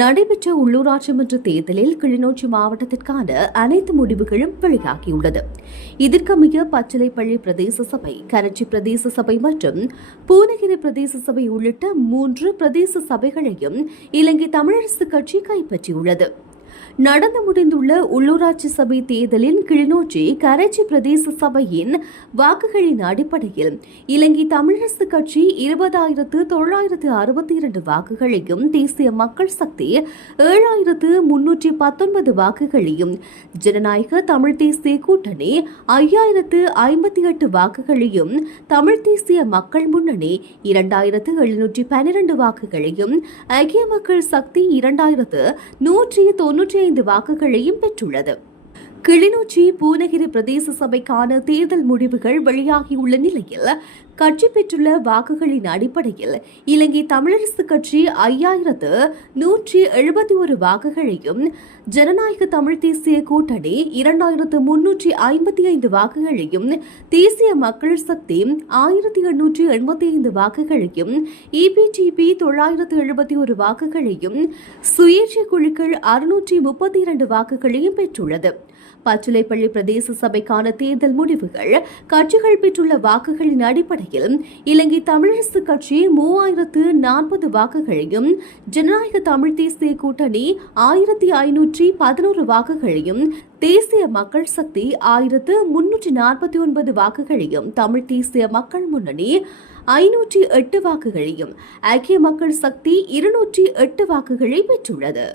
நடைபெற்ற உள்ளூராட்சி மன்ற தேர்தலில் கிளிநொச்சி மாவட்டத்திற்கான அனைத்து முடிவுகளும் வெளியாகியுள்ளது. இதற்கமைய பச்சிலைப்பள்ளி பிரதேச சபை, கரச்சி பிரதேச சபை மற்றும் பூனகிரி பிரதேச சபை உள்ளிட்ட 3 பிரதேச சபைகளையும் இலங்கை தமிழரசுக் கட்சி கைப்பற்றியுள்ளது. நடந்து முடிந்துள்ள உள்ளூராட்சி சபை தேர்தலில் கிளிநொச்சி கரைச்சி பிரதேச சபையின் வாக்குகளின் அடிப்படையில் இலங்கை தமிழரசுக் கட்சி 20,962 வாக்குகளையும், தேசிய மக்கள் சக்தி 7,319 வாக்குகளையும், ஜனநாயக தமிழ் தேசிய கூட்டணி 5,058 வாக்குகளையும், தமிழ் தேசிய மக்கள் முன்னணி 2,712 வாக்குகளையும், ஐக்கிய மக்கள் சக்தி 2,195 வாக்குகளையும் பெற்றுள்ளது. கிளிநொச்சி பூனகிரி பிரதேச சபைக்கான தேர்தல் முடிவுகள் வெளியாகியுள்ள நிலையில் கட்சி பெற்றுள்ள வாக்குகளின் அடிப்படையில் இலங்கை தமிழரசுக் கட்சி 5,171 வாக்குகளையும், ஜனநாயக தமிழ் தேசிய கூட்டணி 2,355 வாக்குகளையும், தேசிய மக்கள் சக்தி 1,885 வாக்குகளையும், EPTP 971 வாக்குகளையும், சுயேட்சை குழுக்கள் 632 வாக்குகளையும் பெற்றுள்ளது. பச்சிலைப்பள்ளி பிரதேச சபைக்கான தேர்தல் முடிவுகள் கட்சிகள் பெற்றுள்ள வாக்குகளின் அடிப்படையில் இலங்கை தமிழரசுக் கட்சி 3,040 வாக்குகளையும், ஜனநாயக தமிழ் தேசிய கூட்டணி 1,511 வாக்குகளையும், தேசிய மக்கள் சக்தி 1,349 வாக்குகளையும், தமிழ் தேசிய மக்கள் முன்னணி 508 வாக்குகளையும், ஐக்கிய மக்கள் சக்தி 208 வாக்குகளை பெற்றுள்ளது.